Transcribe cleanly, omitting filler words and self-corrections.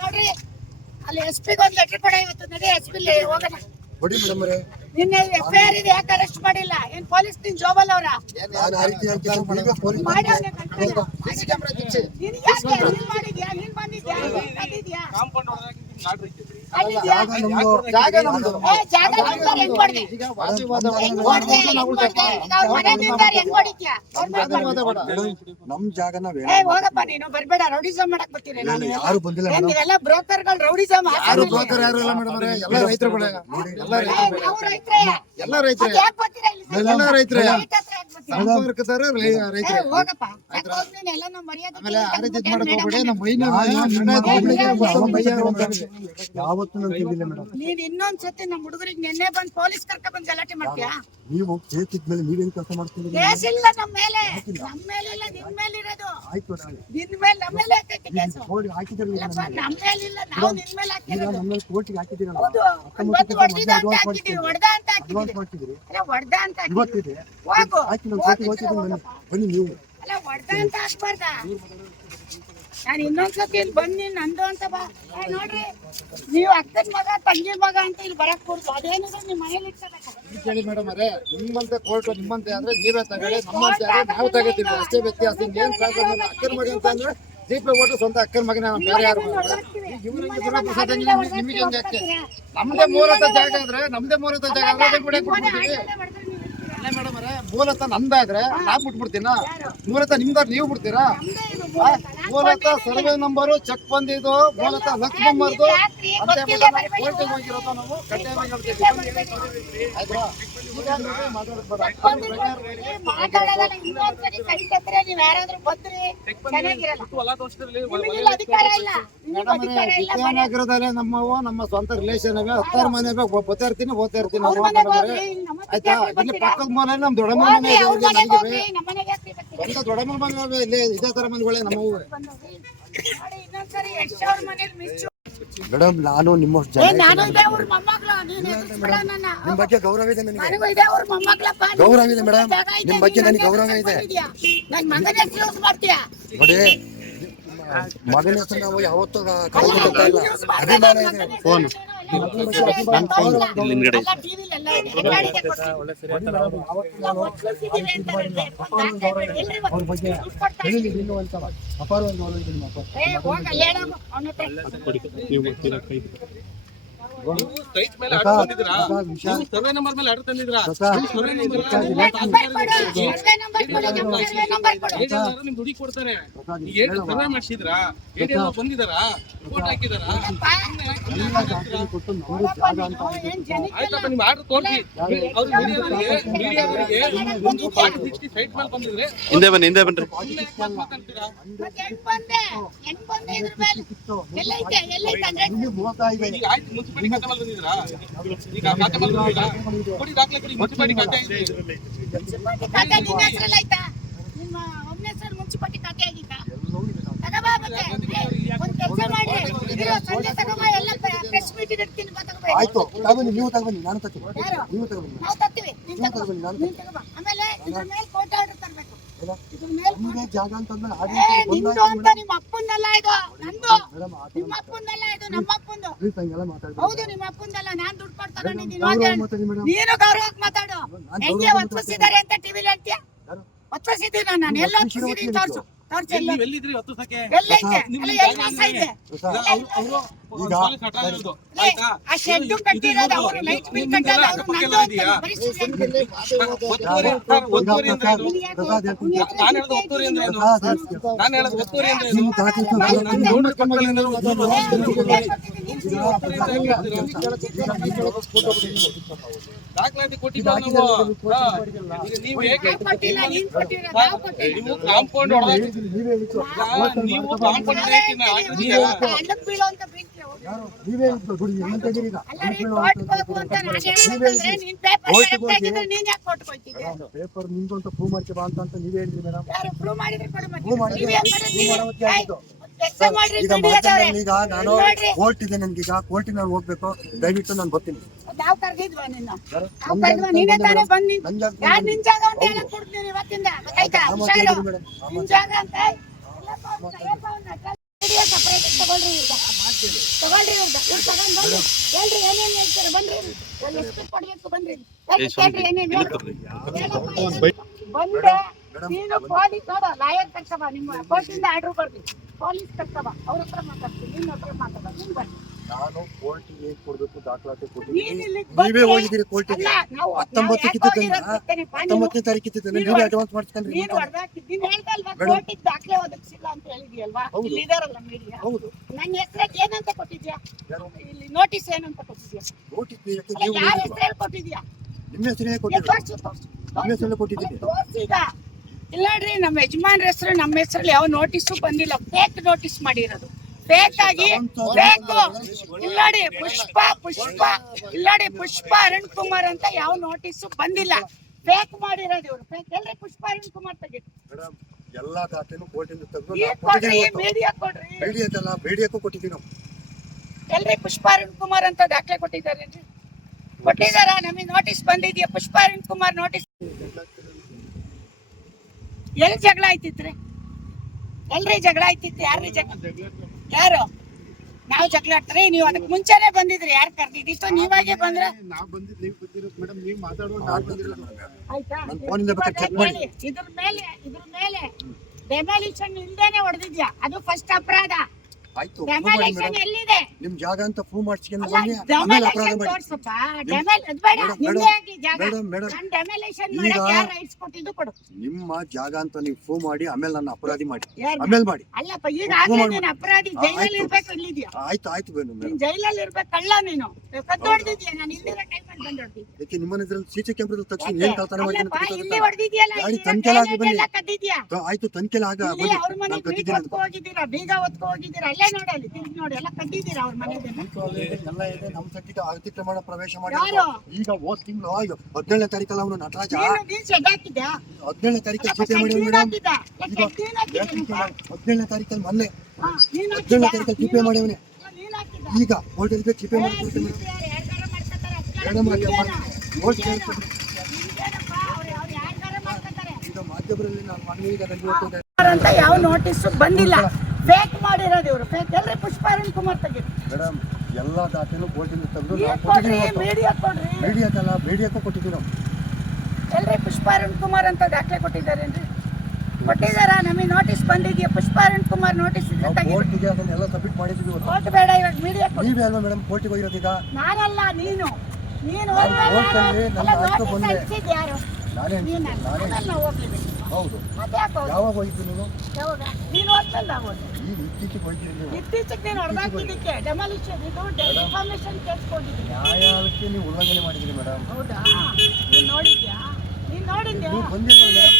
ನೋಡ್ರಿ ಅಲ್ಲಿ SP ಗೆ ಒಂದು ಲೆಟರ್ ಕೊಡ ಇವತ್ತು. ನಡಿ SP ಹೋಗೋಣ. ಕೊಡಿ ಮೇಡಮ್ ಅವರೇ. ನಿನ್ನೆ FIR ಇದೆ, ಯಾಕೆ ಅರೆಸ್ಟ್ ಮಾಡಿಲ್ಲ? ಏನ್ ಪೊಲೀಸ್ ನಿನ್ ಜೋಬಲ್ ಅವರ? ನಾನು ಆ ರೀತಿ ಹೇಳ್ತೀನಿ ಪೊಲೀಸ್ ಮಾಡ್ಯಾವನೆ ಕಂಟ್ರೋಲ್. ಸಿಸಿ ಕ್ಯಾಮೆರಾ ತಿಚ್ಚಿ. ನೀನ್ ಯಾಕೆ ನೀನ್ ಮಾಡಿದ್ಯಾ? ನೀನ್ ಬಂದಿದ್ಯಾ? ನೀನ್ ಬಂದಿದ್ಯಾ? ಕಾಂಪೌಂಡ್ ಹೊರಗೆ ಮಾಡ್ರಿಕ್ಕೆ. ಜಾಗ ನಮ್ದು. ಜಾಗ ನಮ್ದು ಹೆಂಗ್ ಕೊಡ್ದೆ? ಹೆಂಗ್ ಕೊಡ್ದೆ? ನಾವು ಮನೆಯಿಂದ ಹೆಂಗ್ ಹೊಡಿತ್ಯಾ? ನಮ್ ಜಾಗನ ಹೋಗಪ್ಪ, ನೀನು ಬರ್ಬೇಡ. ರೌಡಿಸಂ ಮಾಡಕ್ ಬರ್ತೀನಿ ನಾನು. ಯಾರು ಬಂದಿಲ್ಲ ಮೇಡಮ್. ನೀವೆಲ್ಲ ಬ್ರೋಕರ್ಗಳು ರೌಡಿಸಂ. ಯಾರು ಬ್ರೋಕರ್ ಯಾರು ಇಲ್ಲ ಮೇಡಮ್ ಅವರೇ. ಎಲ್ಲ ರೈತರುಗಳೇ. ನಾವು ರೈತರೇ. ಎಲ್ಲ ರೈತರೇ. ಯಾಕೆ ಬರ್ತೀರಾ ಇಲ್ಲಿ? ಎಲ್ಲ ರೈತರೇ. ಸಂಪರ್ಕದಾರ ರೈತರೇ. ಹೋಗಪ್ಪ. ಎಲ್ಲ ನಮ್ಮ ಮರ್ಯಾದೆ ಆಮೇಲೆ ಆ ರೀತಿ ಮಾಡಕ್ ಹೋಗ್ಬೇಡಿ. ನಮ್ಮ ಮೈನ ಯಾವತ್ತೂ ನಾನು ಕೇಳಿಲ್ಲ ಮೇಡಮ್. ನೀನ್ ಇನ್ನೊಂದ್ಸತಿ ನಮ್ಮ ಹುಡುಗರಿಗೆ ನೆನ್ನೆ ಬಂದ್ ಪೊಲೀಸ್ ಕರ್ಕ ಬಂದ್ ಗಲಾಟೆ ಮಾಡ್ತೀಯಾ? ನೀವು ಕೇಸ್ ಇದ್ಮೇಲೆ ನೀವೇನ್ ಕೆಲಸ ಮಾಡ್ತೀರಿ? ಕೇಸ್ ಇಲ್ಲ ನಮ್ಮ ಮೇಲೆ. ನಮ್ಮ ಮೇಲೆ ಇಲ್ಲ, ನಿನ್ ಮೇಲೆ ಇರೋದು. ಆಯ್ತು ನಿನ್ ಮೇಲೆ ನಮ್ಮ ಮೇಲೆ ಹಾಕೈತಿ ಕೇಸು. ಹಾಕಿದ್ದೀರಿ ನಮ್ಮ ಮೇಲೆ ಇಲ್ಲ, ನಾವು ನಿನ್ ಮೇಲೆ ಹಾಕಿರೋದು. ನಮ್ಮ ಕೋರ್ಟಿಗೆ ಹಾಕಿದ್ದೀರಲ್ಲ. ಹೌದು, ಬಂದು ಹೊಡೆದ ಅಂತ ಹಾಕಿದೀವಿ. ಹೊಡೆದ ಅಂತ ಹಾಕಿದೀವಿ. ಅಲ್ಲ ಹೊಡೆದ ಅಂತ ಇವತ್ತಿದೆ ಹೋಗು. ಹಾಕಿ ನಾವು ಕೋರ್ಟಿಗೆ ಬನ್ನಿ ನೀವು. ಅಲ್ಲ ಹೊಡೆದ ಅಂತ ಹಾಕ್ಬಾರ್ದ? ನಾನು ಇನ್ನೊಂದ್ಸತಿ ಇಲ್ಲಿ ಬಂದು ನಂದು ಅಂತ ಬಾ. ನೋಡ್ರಿ, ನೀವು ಅಕ್ಕನ ಮಗ ತಂಗಿ ಮಗ ಅಂತ ಇಲ್ಲಿ ಬರಕ್ ಕೊಡ್ತು. ಅದೇನಿದೆ ನಿಮ್ ಮನೇಲಿ ಇಟ್ಕೋಬೇಕು. ಕೇಳಿ ಮೇಡಮ್ ಅವರೇ, ನಿಮ್ಮಂತೆ ಕೋರ್ಟ್ ನಿಮ್ಮಂತೆ ಅಂದ್ರೆ ನೀವೇ ತಗೊಳ್ಳಿ, ನಮ್ಮಂತೆ ಆದ್ರೆ ನಾವು ತಗೋತೀವಿ. ಅಷ್ಟೇ ವ್ಯತ್ಯಾಸ. ಏನ್ ಪ್ರಾಬ್ಲಮ್ ಇಲ್ಲ. ಅಕ್ಕನ ಮಗ ಅಂತ ಅಂದ್ರೆ ಜೀಪೆ ಓಟು ಸ್ವಂತ ಅಕ್ಕನ ಮಗನ, ಬೇರೆ ಯಾರು ನಿಮಗೆ ಒಂದು ಯಾಕೆ? ನಮ್ದೇ ಮೂಲತ ಜಾಗ ಆದ್ರೆ ಬಿಟ್ಬಿಡ್ತೀವಿ. ಮೇಡಮ್ ಅವರೇ, ಮೂಲತ ನಮ್ದಾದ್ರೆ ನಾವ್ ಬಿಟ್ಬಿಡ್ತೀನ? ಮೂಲತ ನಿಮ್ದಾದ್ರೆ ನೀವು ಬಿಡ್ತೀರಾ? ಮೂಲತ ಸರ್ವೆ ನಂಬರು ಚೆಕ್ ಬಂದಿದ್ದು, ಮೂಲತ ಲಕ್ಷ್ಮಮ್ಮರ್ದು ಅಂತ ಕೋರ್ಟಿಗೆ ಹೋಗಿರೋದು. ನಾವು ಕಡ್ಡಾಯವಾಗಿ ಹೇಳ್ತೀವಿ. ಆಯ್ತಾ? ವಿದ್ಯಾನಗರದಲ್ಲೇ ನಮ್ಮವು ನಮ್ಮ ಸ್ವಂತ ರಿಲೇಷನ್ ಅವೇ. 10 ಮನೆ ಓದ್ತಾ ಇರ್ತೀನಿ. ಆಯ್ತಾ? ಇಲ್ಲಿ ಪಕ್ಕದ ಮನೆ ನಮ್ ದೊಡ್ಡಮ್ಮ ಮನೆ ಸ್ವಂತ ದೊಡ್ಡಮ್ಮ ಮನೆ ಇಲ್ಲಿ ಇದೇ ತರ ಮನೆಗಳೇ ನಮ್ಮವು. ಮೇಡಮ್, ನಾನು ನಿಮ್ಮ ನಿಮ್ ಬಗ್ಗೆ ಗೌರವ ಇದೆ ನನಗೆ. ಗೌರವ ಇದೆ ಮೇಡಮ್, ನಿಮ್ ಬಗ್ಗೆ ನನಗೆ ಗೌರವ ಇದೆ. ನೋಡಿ, ಮಗನ ಹೆಸರು ನಾವು ಯಾವತ್ತೂ ಅಭಿಮಾನ ಇದೆ. ಫೋನ್ ಸರ್ವೆ ನಂಬರ್ ಮೇಲೆ ಆರ್ಡರ್ ತಂದಿದ್ರಾ? ನಿಮ್ ದುಡ್ಡು ಕೊಡ್ತಾರೆ. ಸರ್ವೆ ಮಾಡಿಸಿದ್ರಾ? ಬಂದಿದಾರಾ? ರಿಪೋರ್ಟ್ ಹಾಕಿದಾರಾ? ಆಯ್ತಪ್ಪ, ನಿಮ್ ಆರ್ಡರ್ ತೋರಿಸಿ. ಅವ್ರು ಮೀಡಿಯಾದವರಿಗೆ ಒಂದು 60 ಸೈಟ್ ಮೇಲೆ ಬಂದಿದ್ರೆ ಹಿಂದೆ ಬನ್ರಿ. ಈಗ ಆಯ್ತು, ಮುನ್ಸಿಪಾಲಿಟಿ ಖಾತೆ ಮೇಲೆ ಬಂದಿದ್ರಾ? ಈಗ ಖಾತೆ ಮೇಲೆ ಬಂದಿಲ್ಲ. ಕೊಡಿ ದಾಖಲೆ ಕೊಡಿ. ಮುನ್ಸಿಪಾಲಿಟಿ ಖಾತೆ ಆಗಿದೆ. ಮುನ್ಸಿಪಾಲಿಟಿ ಖಾತೆ ಆಗಿತ್ತಾ? ತಗೋಬಾ ಮತ್ತೆ. ಒಂದ್ ಕೆಲಸ ಮಾಡಿ, ಸಂಜೆ ತಗೋಬಾ. ಎಲ್ಲ ಪ್ರೆಸ್ ಮೀಟ್ ಇಡ್ತೀನಿ. ಆಯ್ತು, ತಗೊಬನ್ನಿ. ನೀವು ತಗೊಬನ್ನಿ, ನಾನು ತರ್ತೀನಿ. ನೀವು ತಗೊಬನ್ನಿ. ನಾವು ತರ್ತೀವಿ. ನೀನ್ ತಗೋಬಾ. ಆಮೇಲೆ ಇದ್ರ ಮೇಲೆ ಕೋರ್ಟ್ ಆರ್ಡರ್ ತರಬೇಕು. ನಮ್ದೇ ಜಾಗ ಅಂತಂದ್ರೆ ನಿಮ್ದು ಅಂತ ನಿಮ್ಮ ಅಪ್ಪಂದಲ್ಲ ಇದು, ನಂದು. ನಿಮ್ಮ ಅಪ್ಪಂದಲ್ಲ ಇದು, ನಮ್ಮ ಅಪ್ಪಂದು. ಹೌದು, ನಿಮ್ಮ ಅಪ್ಪಂದಲ್ಲ. ನಾನ್ ದುಡ್ಡು ಕೊಟ್ಟು ತಗೊಂಡಿದ್ದೀನಿ. ನೀನು ಗೌರವಕ್ಕೆ ಮಾತಾಡು. ಹೆಂಗೆ ಒತ್ತಿಸಿದ್ದಾರೆ ಅಂತ ಟಿವಿಲಿ ಹೇಳ್ತೀಯ? ಒತ್ತಿಸಿದ್ದೀನಿ ನಾನು. ಎಲ್ಲ ಒತ್ತಿಸಿದ್ದೀನಿ. ತೋರ್ಸು. ಎಲ್ಲಿದ್ರಿ? 10 ಸಕೆ ಎಲ್ಲೈತೆ? ಅಲ್ಲಿ ಎಲ್ಲಿ ಮಾಸ ಇದೆ? ಆ ಶೆಡ್ ಕಟ್ಟಿರೋದು ಅವರು. ಲೈಟ್ ಬಿಲ್ ಕಟ್ಟೋದು ಅವರು. ನಂದು ಅಂತ ಬರೀ ದಾಖಲಾತಿ ಕೊಟ್ಟಿದ್ದೀವಿ ನೀವು. ಹೇಗೆ ನೀವು ಕಾಂಪೌಂಡ್ ನೀವು ಕಾಂಪೌಂಡ್ ಪೇಪರ್ ನಿಮ್ದು ಅಂತ ಪ್ರೂವ್ ಮಾಡ್ತೀವಿ ಅಂತ ನೀವೇ ಹೇಳಿದ್ರಿ ಮೇಡಮ್. ಈಗ ನಾನು ಕೋರ್ಟ್ ಇದೆ, ನನ್ಗೆ ಈಗ ಕೋರ್ಟಿಗೆ ನಾನು ಹೋಗ್ಬೇಕು. ದಯವಿಟ್ಟು ನಾನು ಬರ್ತೀನಿ. ನಾವು ಕರ್ದಿದ್ವಾ ನಿನ್ನ? ನೀನೇ ತಾನೇ ಬಂದು ಯಾರು ನಿನ್ ಜಾಗ ಅಂತ ಹೇಳಕ್ ಕೊಡ್ತೀನಿ ಇವತ್ತಿಂದ. ಗೊತ್ತಾಯ್ತಾ? ನಿನ್ ಜಾಗ ಅಂತ ಸಪರೇಟ್ ತಗೊಳ್ರಿ ಈಗ. ತಗೊಳ್ರಿ ಇವ್ರು ತಗೊಂಡ್ ಬನ್ನಿ. ಹೇಳ್ರಿ ಏನೇನ್ ಹೇಳ್ತಾರೆ ಬನ್ರಿ. ಎಷ್ಟು ಕೊಡ್ಬೇಕು ಬನ್ರಿ. ಕೇಳ್ರಿ ಏನೇನ್ ಹೇಳು. ಬಂದೆ ನೀನು ಪೊಲೀಸ್ ನೋಡ ಲಾಯರ್ ಕರ್ಕಬ, ನಿಮ್ಮ ಕೋರ್ಟಿಂದ ಆರ್ಡರ್ ಬರ್ಲಿ, ಪೊಲೀಸ್ ಕರ್ಕಬ, ಅವ್ರ ಹತ್ರ ಮಾತಾಡ್ತೀನಿ, ನಿನ್ನ ಹತ್ರ ಮಾತಾಡ. ನೀನ್ ಬನ್ನಿ. ನಾನು ಕೋರ್ಟಿಗೆ ಕೊಡ್ಬೇಕು ದಾಖಲಾತಿ ನೀನ್ ಕೊಟ್ಟಿದ್ದೀನಿ. ಇಲ್ಲಿಗ್ ನೀವೇ ಬಂದ್ರೆ- ಹೋಗಿದ್ದೀರಿ ಕೋರ್ಟಿಗೆ. ಅಲ್ಲ, ನಾವು 19 ಯಾಕೆ ಹೋಗಿರೋದು ಗೊತ್ತೇನೆ? ಪಾ, ನೀನು 19ನೇ ತಾರೀಕು ಇತ್ತಿದ್ದೇನೆ. ನೀನು ನೀವೇ ಅಡ್ವಾನ್ಸ್ ಮಾಡಿಸ್ಕೊಂಡ್ರಿ. ನೀನು ಹೊಡೆದಾಕಿ ನೀನ್ ಹೇಳ್ದಲ್ವಾ ಮೇಡಮ್. ಕೋರ್ಟಿಗೆ ದಾಖಲೆ ಒದಗಿಸಿಲ್ಲ ಅಂತ ಹೇಳಿದ್ಯಲ್ವಾ? ಹೌದು. ಇಲ್ಲಿ ಇದಾರಲ್ಲ ಮೀಡಿಯಾ, ಹೌದು. ನನ್ನ ಹೆಸರಿಗೆ ಏನಂತ ಕೊಟ್ಟಿದ್ಯಾ? ಯಾರು? ಇಲ್ಲಿ ನೋಟಿಸ್ ಏನಂತ ಕೊಟ್ಟಿದ್ಯಾ? ನೋಟಿಸ್ ನೀಡಕ್ಕೆ ಅಲ್ಲ, ನೀವು ಯಾರ ಹೋಗಿಲ್ವಾ? ಹೆಸರಲ್ಲಿ ಕೊಟ್ಟಿದ್ಯಾ? ನಿಮ್ಮ ಹೆಸರೇ ಏ, ಕೊಟ್ಟಿಲ್ಲ. ತೋರ್ಸು. ನಿಮ್ಮ ಹೆಸರಲ್ಲೇ ಕೊಟ್ಟಿದ್ದೀನಿ. ತೋರ್ಸು ಈಗ. ಇಲ್ಲ ನೋಡ್ರಿ, ನಮ್ಮ ಯಜಮಾನ್ರ ಹೆಸರು ನಮ್ಮ ಹೆಸರಲ್ಲಿ ಯಾವ ನೋಟಿಸು ಬಂದಿಲ್ಲ. ಫೇಕ್ ನೋಟಿಸ್ ಮಾಡಿರೋದು, ಫೇಕ್ ಆಗಿ ಬೇಕು. ಇಲ್ಲಾಡಿ ಪುಷ್ಪ ಇಲ್ಲಾಡಿ ಪುಷ್ಪ ಅರುಣ್ ಕುಮಾರ್ ಅಂತ ಯಾವ ನೋಟಿಸು ಬಂದಿಲ್ಲ. ಫೇಕ್ ಮಾಡಿರೋದು ಇವ್ರು. ಫೇಕ್ ಎಲ್ರಿ ಪುಷ್ಪ ಅರುಣ್ ಕುಮಾರ್ ತೆಗೀರಿ. ಮೇಡಮ್ ಎಲ್ಲಾ ದಾಖಲೆನೂ ಕೋರ್ಟಿಂದ ತೆಗೆದು ಈಗ ಕೊಡ್ರಿ, ಮೀಡಿಯಾ ಕೊಡ್ರಿ. ಬೇಡಿಯಕ್ಕೂ ಕೊಟ್ಟಿದ್ದೀವಿ ನಾವು. ಎಲ್ರಿ ಪುಷ್ಪ ಅರುಣ್ ಕುಮಾರ್ ಅಂತ ದಾಖಲೆ ಕೊಟ್ಟಿದ್ದಾರೆ? ಕೊಟ್ಟಿದಾರ? ನಮಗೆ ನೋಟಿಸ್ ಬಂದಿದ್ಯಾ? ಪುಷ್ಪ ಅರುಣ್ ಕುಮಾರ್ ನೋಟಿಸ್. ಎಲ್ಲಿ ಜಗಳ ಆಯ್ತಿತ್ರಿ? ಎಲ್ರಿ ಜಗಳ ಆಯ್ತಿತ್ತು? ಯಾರ್ರಿ ಜಗಳ? ಯಾರು? ನಾವು ಜಗಳ ಆಡ್ತಾರೆ. ನೀವು ಅದಕ್ಕೆ ಮುಂಚೆನೆ ಬಂದಿದ್ರಿ. ಯಾರು ಕರ್ದಿದ್ದಿತ್ತು? ನೀವಾಗೆ ಬಂದ್ರೆ ನಾವು ಬಂದಿದ್ದು ನೀವು ಬಂದಿರೋದು ಮೇಡಮ್. ನೀವು ಮಾತಾಡುವಾಗ ನಾವು ಬಂದಿರೋದು. ಆಯ್ತಾ? ನನ್ನ ಫೋನಿಂದ ಬೇಕಾದ್ರೆ ಚೆಕ್ ಮಾಡಿ. ಇದ್ರ ಮೇಲೆ ಡೆಮಾಲಿಷನ್ ಇಲ್ದೇನೆ ಹೊಡೆದಿದ್ಯಾ? ಅದು ಫಸ್ಟ್ ಅಪರಾಧ. ಆಯ್ತು, ಡೆಮಾಲಿಷನ್ ಎಲ್ಲಿದೆ? ನಿಮ್ ಜಾಗ ಅಂತ ಪ್ರೂವ್ ಮಾಡಿಸ್ಕೊಂಡು ಅಲ್ಲ, ಬನ್ನಿ. ಆಮೇಲೆ ಅಪರಾಧ ಡೆಮಾಲಿಷನ್ ಮಾಡಿ. ತೋರ್ಸಪ್ಪ. ಅದು ಬೇಡ, ನಿಮ್ದೇ ಆಗಿ ಜಾಗ. ಮೇಡಮ್ ನಾನು ಡೆಮಾಲಿಷನ್ ಮಾಡಕ್ಕೆ ಯಾರು ರೈಟ್ಸ್ ಕೊಟ್ಟಿದ್ದು ಕೊಡು. ನಿಮ್ಮ ಜಾಗ ಅಂತ ನೀವು ಪ್ರೂವ್ ಮಾಡಿ ಆಮೇಲೆ ನನ್ನ ಅಪರಾಧಿ ಮಾಡಿ. ಯಾರ್ನ? ಆಮೇಲೆ ಮಾಡಿ. ಅಲ್ಲಪ್ಪ, ಈಗ ಆಗ್ಲೇ ನೀನು ಅಪರಾಧಿ ಜೈಲಲ್ಲಿ ಇರ್ಬೇಕು. ಇಲ್ಲಿದ್ಯಾ? ಆಯ್ತು ಬೇನು ನೀನ್ ಮೇಡಮ್. ಜೈಲಲ್ಲಿ ಇರ್ಬೇಕು. ಕಳ್ಳ ನೀನು. ಕದ್ದು ಹೊಡೆದಿದ್ಯಾ? ನಾನು ಇಲ್ದಿರೋ ಟೈಮಲ್ಲಿ ಬಂದು ಹೊಡೆದಿದ್ದೆ. ಯಾಕೆ ನಿಮ್ಮ ಇದ್ರಲ್ಲಿ ಸಿಸಿ ಕ್ಯಾಮ್ರಾ ತಕ್ಷಣ ಏನ್ ಕಳ್ತನ ಮಾಡಿ ಅಲ್ಲಪ್ಪ, ಇಲ್ಲಿ ಹೊಡೆದಿದ್ಯಲ್ಲ, ಗಾಡಿ ತನಿಖೆಲಾಗಿ ಬನ್ನಿ. ಕದ್ದಿದ್ಯಾ? ಆಯ್ತು, ತನಿಖೆಲ್ಲ ಆಗ ಇಲ್ಲಿ ಬನ್ನಿ. ಅವ್ರ ಮನೆ ನಾನು ಬೀಗ ಕಟ್ಟಿದ್ದೀನಿ ಹೊತ್ಕೊ ಹೋಗಿದ್ದೀರಾ, ಬೀಗ ಹೊತ್ಕೊ ಹೋಗಿದ್ದೀರಾ. ಅಲ್ಲೇ ನೋಡಿ, ತಿರ್ಗಿ ನೋಡಿ, ಎಲ್ಲ ಕದ್ದಿದ್ದೀರಾ ಅವ್ರ ಮನೆದೆಲ್ಲ. ಎಲ್ಲ ಇದೆ. ನಮ್ಮ ಸಟ್ಟಿಗೆ ಅತಿಕ್ರಮಣ ಪ್ರವೇಶ ಮಾಡಿ ಯಾರು? ಈಗ ಹೋದ್ ತಿಂಗಳು 17ನೇ ತಾರೀಕಲ್ಲ ಅವನು ನಟರಾಜ ನೀನ್ ಶೆಡ್ ಹಾಕಿದ್ಯಾ? 17ನೇ ತಾರೀಕು ಅಲ್ಲಪ್ಪ, ಚೀಟಿ ಮಾಡಿ ನೀನ್ ಮೇಡಮ್. ಹಾಕಿದ್ದ? ನೀನ್ ಹಾಕಿದ್ದ? 17ನೇ ತಾರೀಕಲ್ಲಿ ಮೊನ್ನೆ ಹಾ, ನೀನ್ 17ನೇ ಹಾಕಿದ್ದ? ತಾರೀಕಲ್ಲಿ ಚಿಪೆ ಮಾಡಿವನೆ. ನೀನ್ ಹಾಕಿದ್ದ? ಈಗ ಕೋರ್ಟಿಗೆ ಚಿಪೆ ಮಾಡಿ ಕೊಡ್ತೀನಿ ಮೇಡಮ್. ಯಾರ್ಗಾರ ಮಾಡ್ಕೊತಾರೆ, ಅದ್ಕೆ ಮೇಡಮ್ ಹಾಗೆ ನಿಮ್ಗೇನು? ಕೋರ್ಟ್ ನಿಮ್ಗೇನಪ್ಪ, ಅವ್ರು ಯಾರ್ಗಾರ ಮಾಡ್ಕೊತಾರೆ. ಈಗ ಮಾಧ್ಯಮದಲ್ಲಿ ನಾನು ಮನವಿಗೆ ರಂಗಿ ಹೋಗ್ತಿದ್ದೆ ಅಂತ ಯಾವ ನೋಟಿಸ್ ಬಂದಿಲ್ಲ. ಫೇಕ್ ಮಾಡಿರೋದು ಇವರು. ಫೇಕ್ ಎಲ್ರಿ ಪುಷ್ಪ ಅರುಣ್ ಕುಮಾರ್ ತೆಗೀರಿ. ಮೇಡಮ್. ಎಲ್ಲಾ ದಾಖಲೆನೂ ಕೋರ್ಟಿಂದ ತೆಗೆದು ಈಗ ನಾವು ಕೊಡ್ರಿ, ಕೊಟ್ಟಿದ್ದೀವಿ. ಮೀಡಿಯಾ ಕೊಡ್ರಿ. ಬೇಡಿಯಕ್ಕೂ ಕೊಟ್ಟಿದ್ದೀವಿ ನಾವು. ಎಲ್ರಿ ಪುಷ್ಪ ಅರುಣ್ ಕುಮಾರ್ ಅಂತ ದಾಖಲೆ ಕೊಟ್ಟಿದ್ದಾರೇನ್ರಿ? ಕೊಟ್ಟಿದಾರ? ನಮಗೆ ನೋಟಿಸ್ ಬಂದಿದ್ಯಾ? ಪುಷ್ಪ ಅರುಣ್ ಕುಮಾರ್ ನೋಟಿಸ್ ಇದ್ರೆ ನಾವು ತೆಗೀರಿ. ಕೋರ್ಟಿಗೆ ಅದನ್ನೆಲ್ಲ ಸಬ್ಮಿಟ್ ಮಾಡಿದ್ದೀವಿ ಇವತ್ತು. ಕೋರ್ಟ್ ಬೇಡ, ಇವಾಗ ಮೀಡಿಯಾ ಕೊಡಿ. ನೀವೇ ಅಲ್ವಾ ಮೇಡಮ್ ಕೋರ್ಟಿಗೆ ಹೋಗಿರೋದು ಈಗ? ನಾನಲ್ಲ, ನೀನು ಕೋರ್ಟಲ್ಲಿ ನನ್ನ ಹಕ್ಕು ಬಂದೆ. ಯಾರು? ನಾನೇ ನೀನಲ್ಲ. ನಾನೇ ನಾನಲ್ಲ, ಹೋಗ್ಲೇಬೇಕು. ಹೌದು. ಮತ್ತೆ ಯಾಕೆ ಹೋಗ್ಲಿ? ಯಾವಾಗ ಹೋಗಿದ್ದು ನೀನು? ಯಾವಾಗ? ನೀನು ಹೋದ್ಮೇಲೆ ನಾವು ಹೋದ್ವಿ. ಈಗ ಇತ್ತೀಚೆಗೆ ಹೋಗಿದ್ದೀರಿ ನೀವು. ಇತ್ತೀಚೆಗೆ ನೀನು ಹೊಡೆದಾಕಿದ್ದಕ್ಕೆ ಡೆಮಾಲಿಷನ್ ಇದು ಡಿಫಾರ್ಮೇಷನ್ ಕೇಸ್ ಕೊಟ್ಟಿದ್ದೀನಿ. ನ್ಯಾಯಾಲಯಕ್ಕೆ ನೀವು ಉಲ್ಲಂಘನೆ ಮಾಡಿದ್ದೀರಿ ಮೇಡಮ್. ಹೌದಾ? ನೀನ್ ನೋಡಿದ್ಯಾ? ನೀನ್ ನೋಡಿದ್ಯಾ? ನೀವು ಬಂದಿಲ್ವಾ ಮೇಡಮ್?